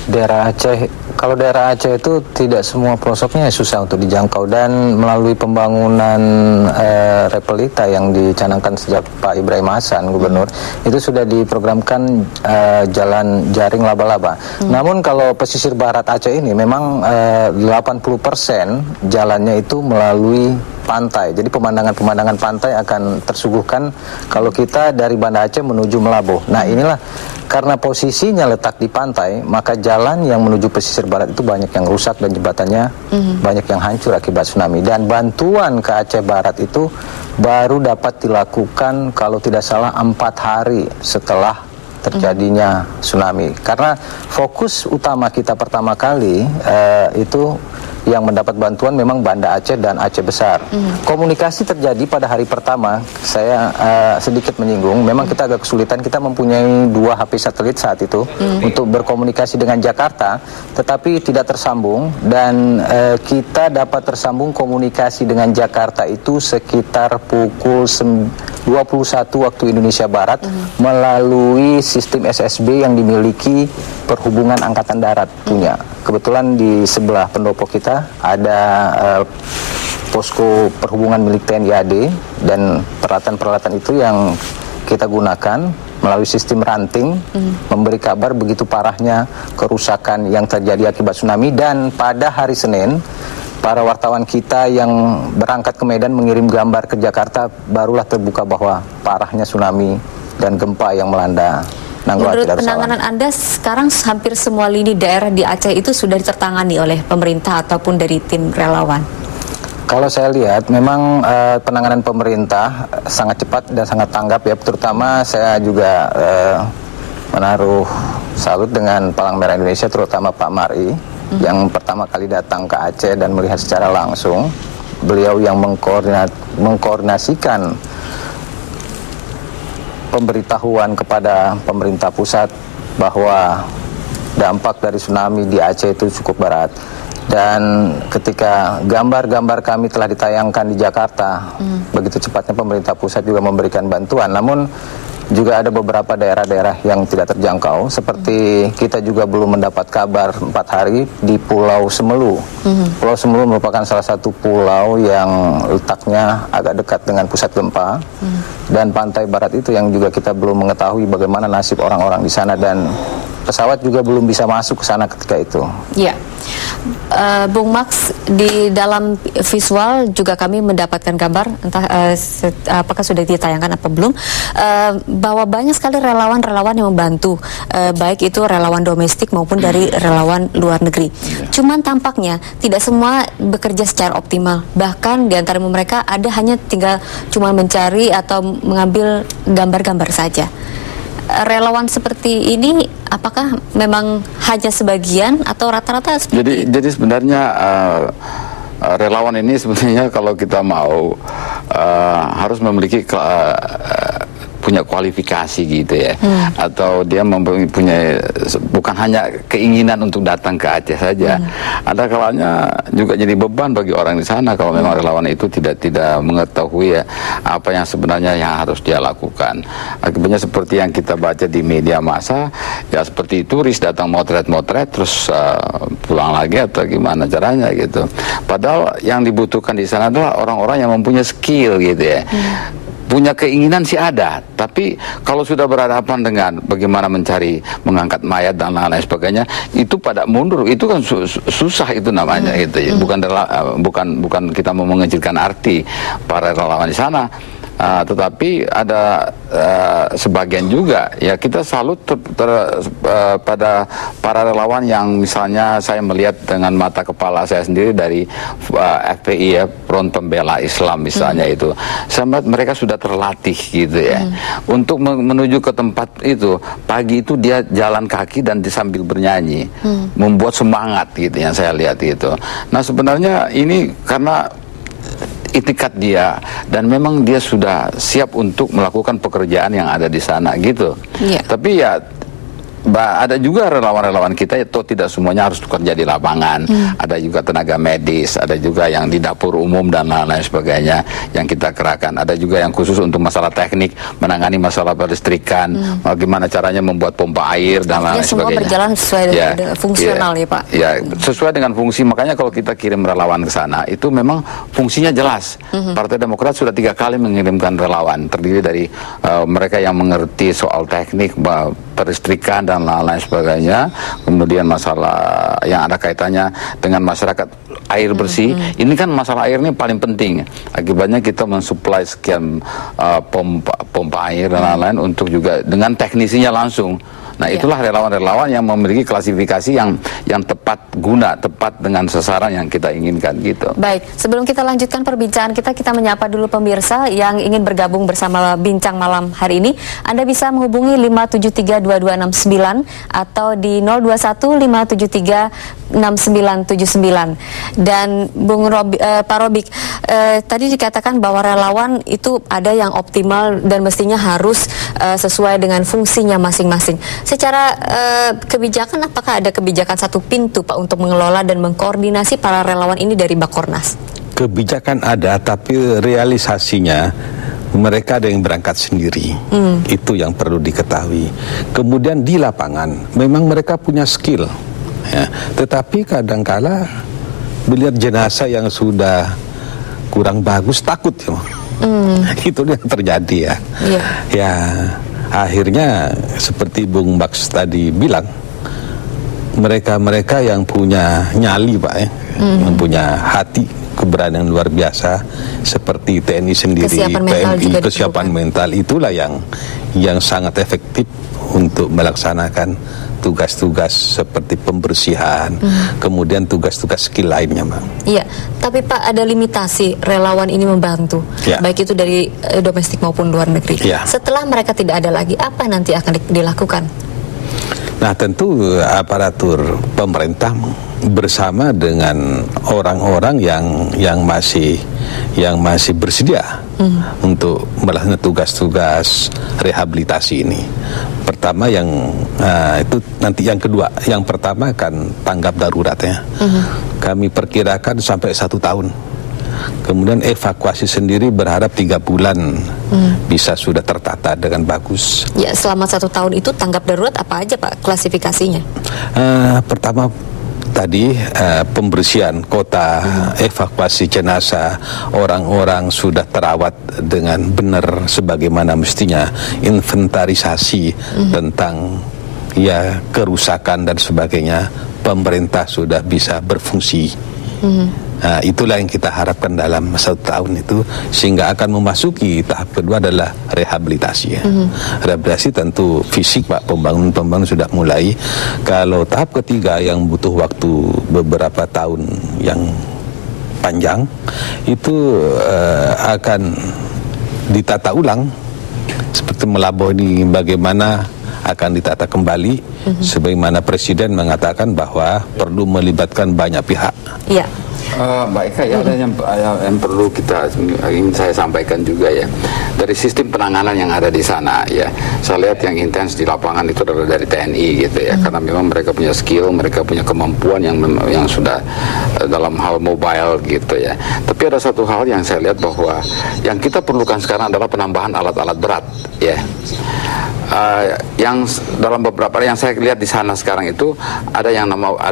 Daerah Aceh, kalau daerah Aceh itu tidak semua pelosoknya susah untuk dijangkau, dan melalui pembangunan Repelita yang dicanangkan sejak Pak Ibrahim Hasan, Gubernur, itu sudah diprogramkan jalan jaring laba-laba. Namun kalau pesisir barat Aceh ini memang 80% jalannya itu melalui pantai. Jadi pemandangan-pemandangan pantai akan tersuguhkan kalau kita dari Banda Aceh menuju Melabuh. Nah, inilah karena posisinya letak di pantai, maka jalan yang menuju pesisir barat itu banyak yang rusak dan jembatannya banyak yang hancur akibat tsunami. Dan bantuan ke Aceh Barat itu baru dapat dilakukan kalau tidak salah 4 hari setelah terjadinya tsunami. Karena fokus utama kita pertama kali itu yang mendapat bantuan memang Banda Aceh dan Aceh Besar. Komunikasi terjadi pada hari pertama, saya sedikit menyinggung, memang kita agak kesulitan, kita mempunyai 2 HP satelit saat itu untuk berkomunikasi dengan Jakarta, tetapi tidak tersambung, dan kita dapat tersambung komunikasi dengan Jakarta itu sekitar pukul 21 waktu Indonesia Barat melalui sistem SSB yang dimiliki Perhubungan Angkatan Darat punya. Kebetulan di sebelah pendopo kita ada posko perhubungan milik TNI AD, dan peralatan-peralatan itu yang kita gunakan melalui sistem ranting memberi kabar begitu parahnya kerusakan yang terjadi akibat tsunami. Dan pada hari Senin, para wartawan kita yang berangkat ke Medan mengirim gambar ke Jakarta, barulah terbuka bahwa parahnya tsunami dan gempa yang melanda Nanggala. Menurut penanganan Anda, sekarang hampir semua lini daerah di Aceh itu sudah ditertangani oleh pemerintah ataupun dari tim relawan? Kalau saya lihat, memang penanganan pemerintah sangat cepat dan sangat tanggap ya. Terutama saya juga menaruh salut dengan Palang Merah Indonesia, terutama Pak Mari, yang pertama kali datang ke Aceh dan melihat secara langsung. Beliau yang mengkoordinasikan pemberitahuan kepada pemerintah pusat bahwa dampak dari tsunami di Aceh itu cukup berat. Dan ketika gambar-gambar kami telah ditayangkan di Jakarta, begitu cepatnya pemerintah pusat juga memberikan bantuan. Namun juga ada beberapa daerah-daerah yang tidak terjangkau, seperti kita juga belum mendapat kabar 4 hari di Pulau Semelu. Pulau Semelu merupakan salah satu pulau yang letaknya agak dekat dengan pusat gempa, dan pantai barat itu yang juga kita belum mengetahui bagaimana nasib orang-orang di sana, dan pesawat juga belum bisa masuk ke sana ketika itu. Ya, Bung Max, di dalam visual juga kami mendapatkan gambar, entah apakah sudah ditayangkan apa belum, bahwa banyak sekali relawan-relawan yang membantu, baik itu relawan domestik maupun dari relawan luar negeri. Cuman tampaknya tidak semua bekerja secara optimal. Bahkan di antara mereka ada hanya tinggal cuma mencari atau mengambil gambar-gambar saja. Relawan seperti ini apakah memang hanya sebagian atau rata-rata seperti itu? Jadi sebenarnya relawan ini sebenarnya kalau kita mau harus memiliki punya kualifikasi gitu ya, atau dia mempunyai bukan hanya keinginan untuk datang ke Aceh saja, ada kalanya juga jadi beban bagi orang di sana kalau memang relawan itu tidak mengetahui ya apa yang sebenarnya yang harus dia lakukan. Akibatnya seperti yang kita baca di media massa, ya seperti turis datang motret-motret terus pulang lagi atau gimana caranya gitu. Padahal yang dibutuhkan di sana adalah orang-orang yang mempunyai skill gitu ya. Punya keinginan sih ada, tapi kalau sudah berhadapan dengan bagaimana mengangkat mayat dan lain-lain sebagainya, itu pada mundur, itu kan susah itu namanya gitu ya. Bukan kita mau mengecilkan arti para relawan di sana, tetapi ada sebagian juga ya kita salut pada para relawan yang misalnya saya melihat dengan mata kepala saya sendiri dari FPI ya, Front Pembela Islam misalnya itu, sampai mereka sudah terlatih gitu ya untuk menuju ke tempat itu. Pagi itu dia jalan kaki dan sambil bernyanyi, membuat semangat gitu yang saya lihat itu. Nah sebenarnya ini karena itikat dia dan memang dia sudah siap untuk melakukan pekerjaan yang ada di sana gitu. Tapi ya ada juga relawan-relawan kita itu tidak semuanya harus bekerja di lapangan. Ada juga tenaga medis, ada juga yang di dapur umum dan lain-lain sebagainya yang kita kerahkan. Ada juga yang khusus untuk masalah teknik, menangani masalah listrikan, bagaimana caranya membuat pompa air dan lain-lain sebagainya. Semua berjalan sesuai dengan fungsional ya Pak. Ya, sesuai dengan fungsi. Makanya kalau kita kirim relawan ke sana itu memang fungsinya jelas. Partai Demokrat sudah 3 kali mengirimkan relawan, terdiri dari mereka yang mengerti soal teknik, peristrikan dan lain-lain sebagainya. Kemudian masalah yang ada kaitannya dengan masyarakat air bersih. Ini kan masalah air ini paling penting. Akibatnya kita mensuplai sekian pompa air dan lain-lain untuk juga dengan teknisinya langsung. Nah, itulah relawan-relawan yang memiliki klasifikasi yang tepat guna, tepat dengan sasaran yang kita inginkan gitu. Baik, sebelum kita lanjutkan perbincangan kita menyapa dulu pemirsa yang ingin bergabung bersama Bincang Malam hari ini. Anda bisa menghubungi 5732269 atau di 021-573-6979. Dan Pak Robik, tadi dikatakan bahwa relawan itu ada yang optimal dan mestinya harus sesuai dengan fungsinya masing-masing. Secara kebijakan, apakah ada kebijakan satu pintu Pak untuk mengelola dan mengkoordinasi para relawan ini dari Bakornas? Kebijakan ada, tapi realisasinya mereka ada yang berangkat sendiri. Itu yang perlu diketahui. Kemudian di lapangan memang mereka punya skill, ya. Tetapi kadangkala melihat jenazah yang sudah kurang bagus takut ya. Itu yang terjadi ya. Ya, akhirnya seperti Bung Max tadi bilang, mereka-mereka yang punya nyali Pak ya, yang punya hati keberanian luar biasa seperti TNI sendiri, PMI, kesiapan mental, itulah yang sangat efektif untuk melaksanakan tugas-tugas seperti pembersihan, kemudian tugas-tugas skill lainnya, Mbak. Iya, tapi Pak, ada limitasi relawan ini membantu, baik itu dari domestik maupun luar negeri. Setelah mereka tidak ada lagi, apa nanti akan dilakukan? Nah, tentu aparatur pemerintah bersama dengan orang-orang yang masih bersedia untuk melakukan tugas-tugas rehabilitasi ini. Pertama itu nanti yang kedua, yang pertama kan tanggap darurat ya. Kami perkirakan sampai 1 tahun. Kemudian evakuasi sendiri berharap 3 bulan bisa sudah tertata dengan bagus. Ya, selama 1 tahun itu tanggap darurat apa aja Pak klasifikasinya? Pertama tadi pembersihan kota, evakuasi jenazah, orang-orang sudah terawat dengan benar sebagaimana mestinya, inventarisasi tentang ya kerusakan dan sebagainya, pemerintah sudah bisa berfungsi. Nah, itulah yang kita harapkan dalam 1 tahun itu, sehingga akan memasuki tahap kedua adalah rehabilitasi ya. Rehabilitasi tentu fisik Pak, pembangunan sudah mulai. Kalau tahap ketiga yang butuh waktu beberapa tahun yang panjang, itu akan ditata ulang seperti Melabuh ini, bagaimana akan ditata kembali, sebagaimana Presiden mengatakan bahwa perlu melibatkan banyak pihak. Iya. Mbak Eka, ya ada yang perlu ingin saya sampaikan juga ya, dari sistem penanganan yang ada di sana ya. Saya lihat yang intens di lapangan itu adalah dari TNI gitu ya, karena memang mereka punya skill, mereka punya kemampuan yang sudah dalam hal mobile gitu ya. Tapi ada satu hal yang saya lihat bahwa yang kita perlukan sekarang adalah penambahan alat-alat berat ya. Yang dalam beberapa yang saya lihat di sana sekarang itu ada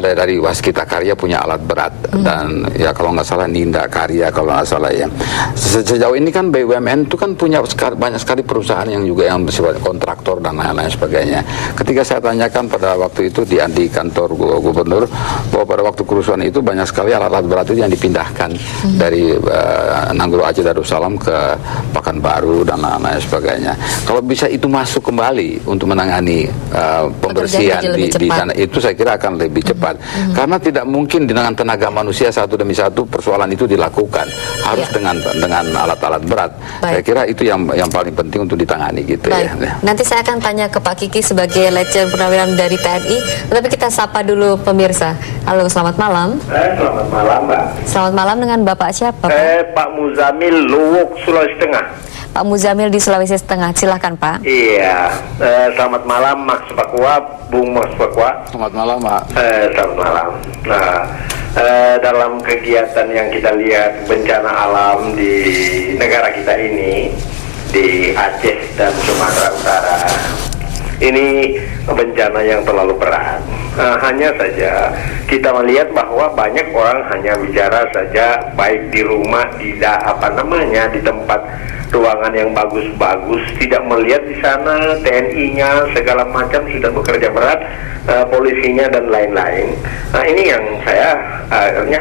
dari Waskita Karya punya alat berat, dan ya kalau nggak salah Ninda Karya kalau nggak salah ya. Sejauh ini kan BUMN itu kan punya banyak sekali perusahaan yang bersifat kontraktor dan lain-lain sebagainya. Ketika saya tanyakan pada waktu itu di kantor gubernur bahwa pada waktu kerusuhan itu banyak sekali alat-alat berat itu yang dipindahkan dari Nangguru Aceh Darussalam ke Pekanbaru dan lain-lain sebagainya. Kalau bisa itu masuk kembali untuk menangani pembersihan di sana, itu saya kira akan lebih cepat. Karena tidak mungkin dengan tenaga manusia 1 demi satu persoalan itu dilakukan, harus dengan alat-alat berat. Saya kira itu yang paling penting untuk ditangani gitu. Ya. Nanti saya akan tanya ke Pak Kiki sebagai Letjen Purnawirawan dari TNI, tetapi kita sapa dulu pemirsa. Halo, selamat malam. Selamat malam, Mbak. Selamat malam, dengan Bapak siapa, Pak? Pak Muzamil, Luwuk, Sulawesi Tengah. Pak Muzamil di Sulawesi Tengah, silakan Pak. Iya, selamat malam Max Pakua, Bung Max Pakua. Selamat malam, Pak. Selamat malam. Nah, dalam kegiatan yang kita lihat bencana alam di negara kita ini, di Aceh dan Sumatera Utara, ini bencana yang terlalu berat. Hanya saja kita melihat bahwa banyak orang hanya bicara saja, baik di rumah, di tempat ruangan yang bagus-bagus, tidak melihat di sana TNI-nya segala macam sudah bekerja berat, polisinya dan lain-lain. Nah, ini yang saya akhirnya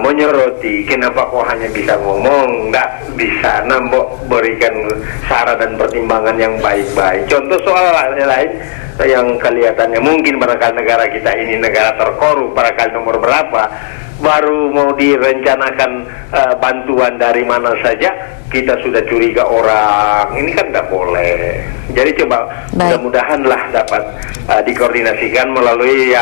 menyoroti, kenapa kok hanya bisa ngomong, nggak bisa berikan saran dan pertimbangan yang baik-baik. Contoh soal lain yang kelihatannya mungkin barangkali negara kita ini negara terkorup, barangkali nomor berapa, baru mau direncanakan bantuan dari mana saja, kita sudah curiga orang. Ini kan tidak boleh. Jadi coba mudah-mudahanlah dapat dikoordinasikan melalui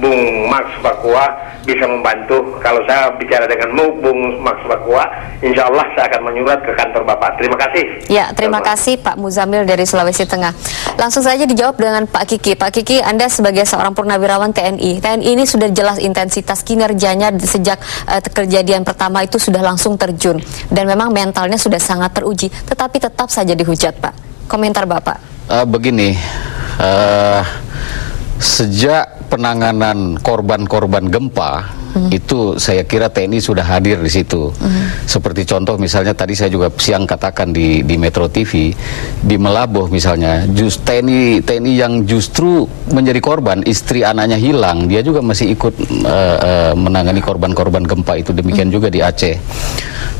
Bung Max Pakua bisa membantu. Kalau saya bicara dengan Bung Max Pakua, insya Allah saya akan menyurat ke kantor Bapak. Terima kasih. Ya, terima kasih Pak Muzamil dari Sulawesi Tengah. Langsung saja dijawab dengan Pak Kiki. Pak Kiki, Anda sebagai seorang purnawirawan TNI, TNI ini sudah jelas intensitas kinerjanya sejak kejadian pertama itu sudah langsung terjun. Dan memang mentalnya sudah sangat teruji, tetapi tetap saja dihujat, Pak. Komentar Bapak. Begini, sejak penanganan korban-korban gempa, itu saya kira TNI sudah hadir di situ. Seperti contoh misalnya tadi saya juga siang katakan di Metro TV, di Melabuh misalnya, TNI yang justru menjadi korban, istri anaknya hilang, dia juga masih ikut menangani korban-korban gempa itu. Demikian juga di Aceh.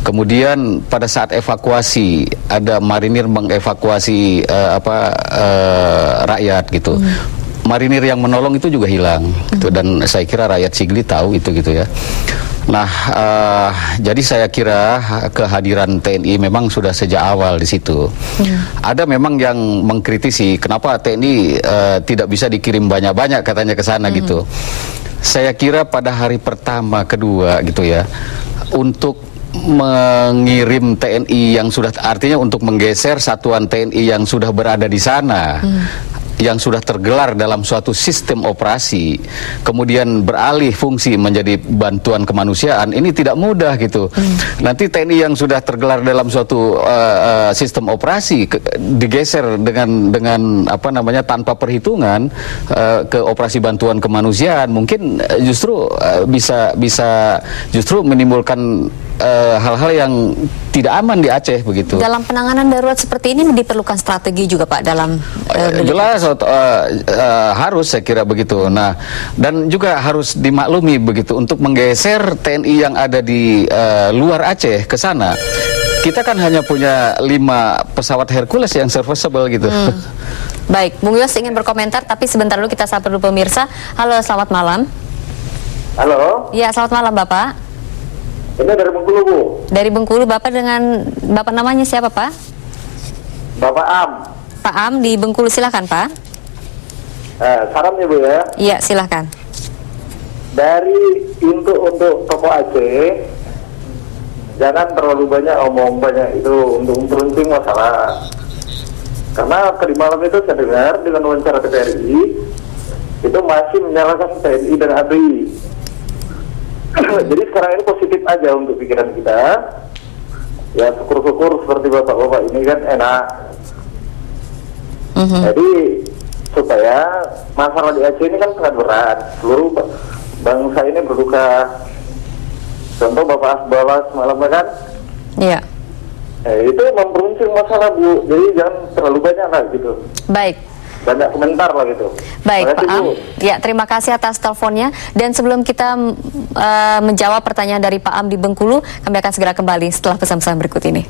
Kemudian pada saat evakuasi, ada marinir mengevakuasi rakyat gitu. Marinir yang menolong itu juga hilang gitu, dan saya kira rakyat Sigli tahu itu gitu ya. Nah, jadi saya kira kehadiran TNI memang sudah sejak awal di situ. Ada memang yang mengkritisi kenapa TNI tidak bisa dikirim banyak-banyak katanya ke sana gitu. Saya kira pada hari pertama, kedua gitu ya, untuk mengirim TNI yang sudah, artinya untuk menggeser satuan TNI yang sudah berada di sana, yang sudah tergelar dalam suatu sistem operasi, kemudian beralih fungsi menjadi bantuan kemanusiaan, ini tidak mudah gitu. Nanti TNI yang sudah tergelar dalam suatu sistem operasi digeser dengan tanpa perhitungan ke operasi bantuan kemanusiaan, mungkin justru bisa justru menimbulkan hal-hal yang tidak aman di Aceh begitu. Dalam penanganan darurat seperti ini diperlukan strategi juga Pak dalam jelas harus, saya kira begitu. Nah, dan juga harus dimaklumi begitu, untuk menggeser TNI yang ada di luar Aceh ke sana, kita kan hanya punya 5 pesawat Hercules yang serviceable gitu. Baik, Bung Yos ingin berkomentar, tapi sebentar dulu kita sapa dulu pemirsa. Halo, selamat malam. Halo. Ya, selamat malam Bapak. Ini dari Bengkulu, Bu. Dari Bengkulu, Bapak namanya siapa, Pak? Bapak Am. Pak Am di Bengkulu, silakan Pak. Saran ya Bu ya. Iya, silakan. Dari untuk toko Aceh, jangan terlalu banyak omong banyak itu untuk memperuncing masalah. Karena tadi malam itu saya dengar dengan wawancara TNI itu masih menyalahkan TNI dan ABRI. Jadi sekarang ini positif aja untuk pikiran kita. Ya syukur-syukur seperti bapak-bapak ini kan enak. Jadi supaya masalah di Aceh ini kan sangat berat. Seluruh bangsa ini berduka. Contoh Bapak Asbala semalam kan? Iya. Itu memperuncing masalah Bu. Jadi jangan terlalu banyak lah gitu. Baik. Banyak komentar lah gitu. Baik Pak Am, ya terima kasih atas teleponnya. Dan sebelum kita menjawab pertanyaan dari Pak Am di Bengkulu, kami akan segera kembali setelah pesan-pesan berikut ini.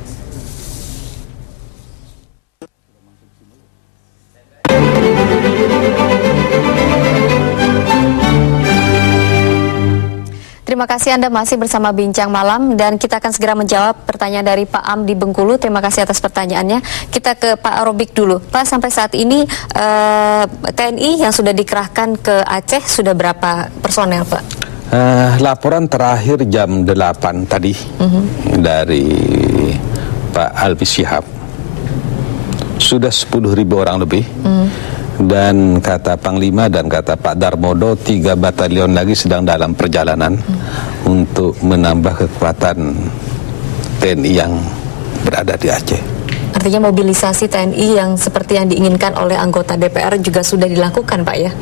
Terima kasih Anda masih bersama Bincang Malam dan kita akan segera menjawab pertanyaan dari Pak Am di Bengkulu. Terima kasih atas pertanyaannya. Kita ke Pak Robik dulu. Pak, sampai saat ini TNI yang sudah dikerahkan ke Aceh sudah berapa personel, Pak? Laporan terakhir jam 8 tadi dari Pak Alwi Shihab sudah 10.000 orang lebih. Dan kata Panglima dan kata Pak Darmodo, 3 batalion lagi sedang dalam perjalanan untuk menambah kekuatan TNI yang berada di Aceh. Artinya mobilisasi TNI yang seperti yang diinginkan oleh anggota DPR juga sudah dilakukan, Pak, ya?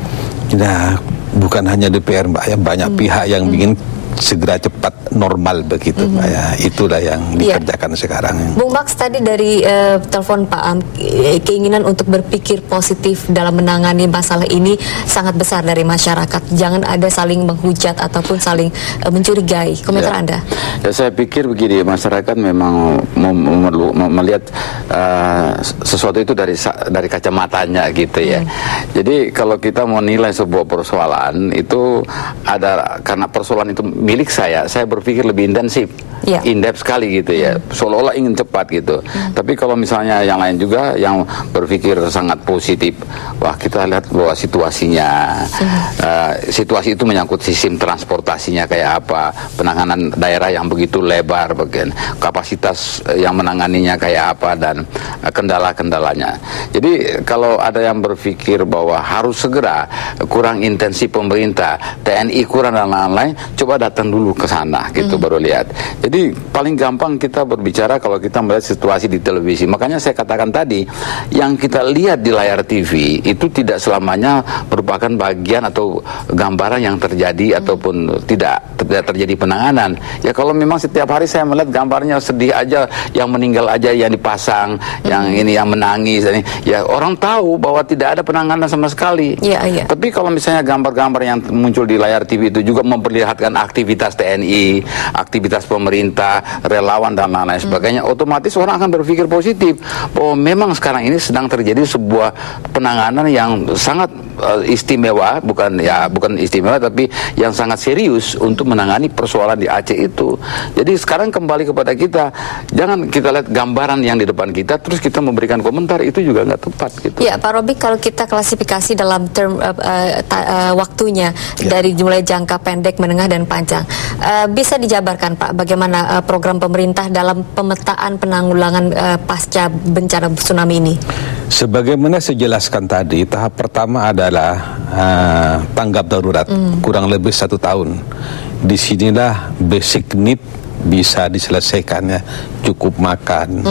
Nah, bukan hanya DPR, Mbak, ya, banyak pihak yang ingin segera cepat normal begitu, Mbak, ya. Itulah yang dikerjakan sekarang. Bung Max, tadi dari telepon Pak Am, keinginan untuk berpikir positif dalam menangani masalah ini sangat besar dari masyarakat. Jangan ada saling menghujat ataupun saling mencurigai. Komentar Anda? Ya, saya pikir begini, masyarakat memang melihat sesuatu itu dari kacamatanya gitu ya. Jadi kalau kita mau nilai sebuah persoalan itu ada, karena persoalan itu milik saya berpikir lebih intensif, in-depth sekali gitu ya, seolah-olah ingin cepat gitu. Tapi kalau misalnya yang lain juga yang berpikir sangat positif, wah kita lihat bahwa situasinya, situasi itu menyangkut sistem transportasinya kayak apa, penanganan daerah yang begitu lebar, bagian kapasitas yang menanganinya kayak apa, dan kendala-kendalanya. Jadi kalau ada yang berpikir bahwa harus segera, kurang intensif pemerintah, TNI kurang dan lain-lain, coba datang dulu ke sana gitu, baru lihat. Jadi paling gampang kita berbicara kalau kita melihat situasi di televisi. Makanya saya katakan tadi, yang kita lihat di layar TV itu tidak selamanya merupakan bagian atau gambaran yang terjadi ataupun tidak terjadi penanganan. Ya kalau memang setiap hari saya melihat gambarnya sedih aja, yang meninggal aja yang dipasang, yang ini yang menangis, ya orang tahu bahwa tidak ada penanganan sama sekali. Tapi kalau misalnya gambar-gambar yang muncul di layar TV itu juga memperlihatkan aktivitas TNI, aktivitas pemerintah, relawan dan lain-lain sebagainya, otomatis orang akan berpikir positif bahwa memang sekarang ini sedang terjadi sebuah penanganan yang sangat istimewa, bukan istimewa tapi yang sangat serius untuk menangani persoalan di Aceh itu. Jadi sekarang kembali kepada kita, jangan kita lihat gambaran yang di depan kita terus kita memberikan komentar, itu juga nggak tepat gitu. Ya Pak Robik, kalau kita klasifikasi dalam term waktunya dari mulai jangka pendek, menengah dan panjang, bisa dijabarkan Pak bagaimana program pemerintah dalam pemetaan penanggulangan pasca bencana tsunami ini? Sebagaimana saya jelaskan tadi, tahap pertama adalah tanggap darurat, kurang lebih 1 tahun. Disinilah basic need bisa diselesaikannya, cukup makan,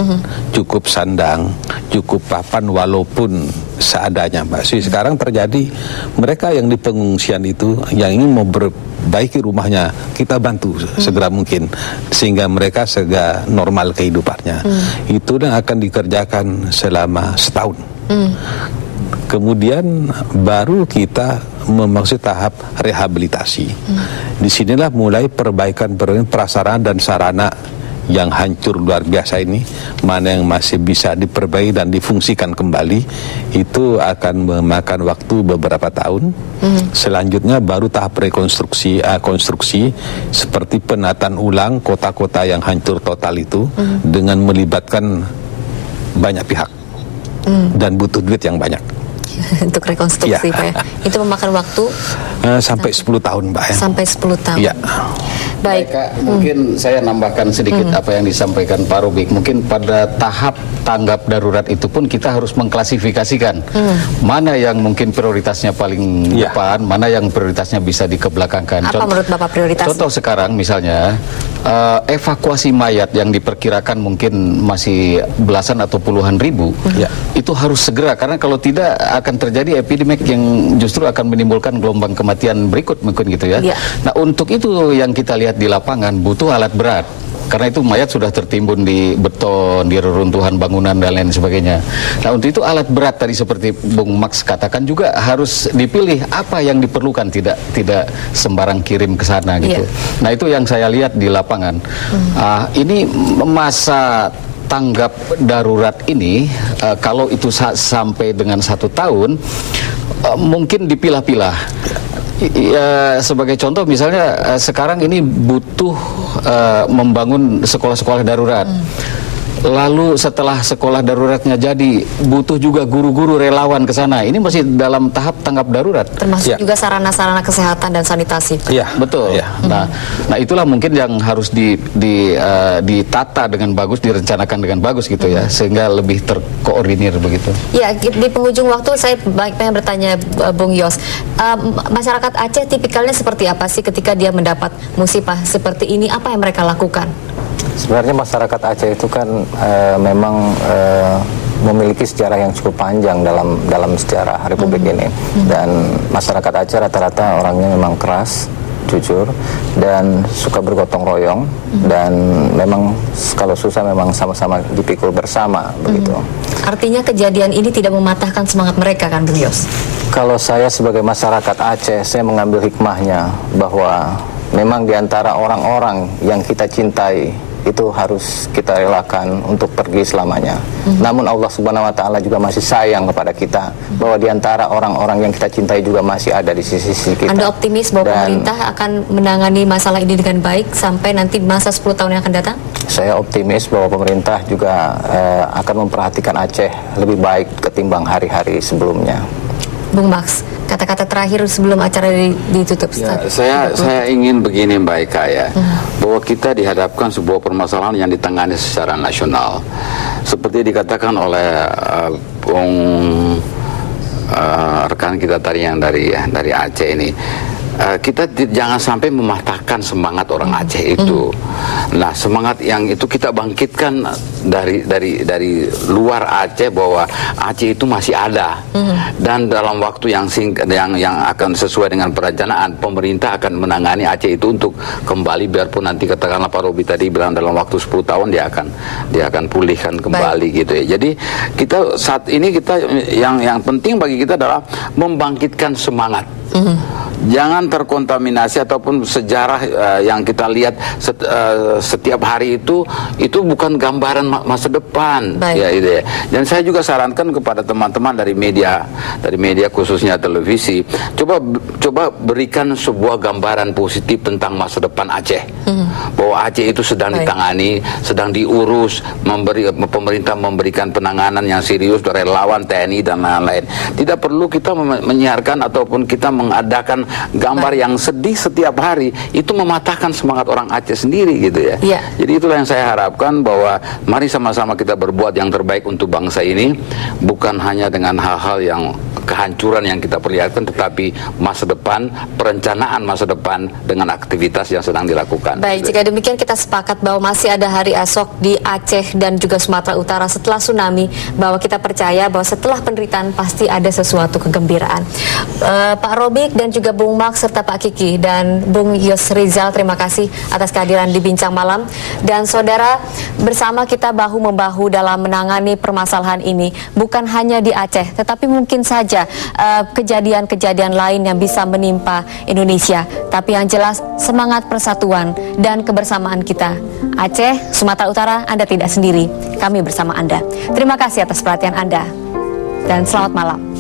cukup sandang, cukup papan walaupun seadanya, Mbak. Sekarang terjadi mereka yang di pengungsian itu yang ingin memperbaiki rumahnya, kita bantu segera mungkin sehingga mereka segera normal kehidupannya. Itu yang akan dikerjakan selama setahun. Kemudian baru kita memasuki tahap rehabilitasi. Disinilah mulai perbaikan prasarana dan sarana yang hancur luar biasa ini, mana yang masih bisa diperbaiki dan difungsikan kembali, itu akan memakan waktu beberapa tahun. Selanjutnya baru tahap rekonstruksi, konstruksi seperti penataan ulang kota-kota yang hancur total itu dengan melibatkan banyak pihak dan butuh duit yang banyak. Untuk rekonstruksi, Pak ya. Itu memakan waktu sampai 10 tahun, Mbak ya. Sampai 10 tahun. Ya. Baik. Kak, mungkin saya nambahkan sedikit apa yang disampaikan Pak Robik. Mungkin pada tahap tanggap darurat itu pun kita harus mengklasifikasikan mana yang mungkin prioritasnya paling depan, mana yang prioritasnya bisa dikebelakangkan. Apa menurut Bapak prioritas? Contoh sekarang misalnya evakuasi mayat yang diperkirakan mungkin masih belasan atau puluhan ribu, itu harus segera, karena kalau tidak akan terjadi epidemik yang justru akan menimbulkan gelombang kematian berikut mungkin gitu ya. Nah untuk itu yang kita lihat di lapangan butuh alat berat. Karena itu mayat sudah tertimbun di beton, di reruntuhan bangunan dan lain sebagainya. Nah untuk itu alat berat tadi seperti Bung Max katakan juga harus dipilih apa yang diperlukan, tidak sembarang kirim ke sana gitu. Nah itu yang saya lihat di lapangan. Ini masa tanggap darurat ini kalau itu sampai dengan 1 tahun mungkin dipilah-pilah. Ya, sebagai contoh misalnya sekarang ini butuh membangun sekolah-sekolah darurat. Lalu setelah sekolah daruratnya jadi, butuh juga guru-guru relawan ke sana. Ini masih dalam tahap tanggap darurat. Termasuk juga sarana-sarana kesehatan dan sanitasi. Iya, betul. Ya. Nah, itulah mungkin yang harus ditata dengan bagus, direncanakan dengan bagus gitu ya, sehingga lebih terkoordinir begitu. Ya, di penghujung waktu saya pengen bertanya Bung Yos, masyarakat Aceh tipikalnya seperti apa sih ketika dia mendapat musibah seperti ini? Apa yang mereka lakukan? Sebenarnya masyarakat Aceh itu kan memang memiliki sejarah yang cukup panjang dalam sejarah Republik ini, dan masyarakat Aceh rata-rata orangnya memang keras, jujur, dan suka bergotong royong, dan memang kalau susah memang sama-sama dipikul bersama begitu. Artinya kejadian ini tidak mematahkan semangat mereka kan, Bung Yos? Kalau saya sebagai masyarakat Aceh, saya mengambil hikmahnya bahwa memang diantara orang-orang yang kita cintai itu harus kita relakan untuk pergi selamanya. Namun Allah Subhanahu wa Ta'ala juga masih sayang kepada kita, bahwa diantara orang-orang yang kita cintai juga masih ada di sisi kita. Anda optimis bahwa pemerintah akan menangani masalah ini dengan baik sampai nanti masa 10 tahun yang akan datang? Saya optimis bahwa pemerintah juga akan memperhatikan Aceh lebih baik ketimbang hari-hari sebelumnya. Bung Max, kata-kata terakhir sebelum acara ditutup. Ya, saya ingin begini Mbak Eka ya, bahwa kita dihadapkan sebuah permasalahan yang ditangani secara nasional. Seperti dikatakan oleh rekan kita tadi yang dari Aceh ini. Kita jangan sampai mematahkan semangat orang Aceh itu. Nah, semangat yang itu kita bangkitkan dari luar Aceh, bahwa Aceh itu masih ada. Dan dalam waktu yang singkat, yang akan sesuai dengan perencanaan, pemerintah akan menangani Aceh itu untuk kembali, biarpun nanti katakanlah Pak Robi tadi bilang dalam waktu 10 tahun dia akan pulihkan kembali. Baik. Gitu ya. Jadi kita saat ini yang penting bagi kita adalah membangkitkan semangat. Jangan terkontaminasi ataupun sejarah yang kita lihat setiap hari itu bukan gambaran masa depan. Ya, gitu ya. Dan saya juga sarankan kepada teman-teman dari media khususnya televisi, coba berikan sebuah gambaran positif tentang masa depan Aceh. Bahwa Aceh itu sedang ditangani, sedang diurus, pemerintah memberikan penanganan yang serius, relawan, TNI dan lain-lain. Tidak perlu kita menyiarkan ataupun kita mengadakan gambar yang sedih setiap hari, itu mematahkan semangat orang Aceh sendiri gitu ya. Jadi itulah yang saya harapkan, bahwa mari sama-sama kita berbuat yang terbaik untuk bangsa ini, bukan hanya dengan hal-hal yang kehancuran yang kita perlihatkan, tetapi masa depan, perencanaan masa depan dengan aktivitas yang sedang dilakukan. Baik, jika demikian kita sepakat bahwa masih ada hari esok di Aceh dan juga Sumatera Utara setelah tsunami, bahwa kita percaya bahwa setelah penderitaan pasti ada sesuatu kegembiraan. Pak Robik dan juga Bung Max serta Pak Kiki dan Bung Yos Rizal, terima kasih atas kehadiran di Bincang Malam. Dan saudara, bersama kita bahu-membahu dalam menangani permasalahan ini, bukan hanya di Aceh, tetapi mungkin saja kejadian-kejadian lain yang bisa menimpa Indonesia. Tapi yang jelas, semangat persatuan dan kebersamaan kita. Aceh, Sumatera Utara, Anda tidak sendiri. Kami bersama Anda. Terima kasih atas perhatian Anda dan selamat malam.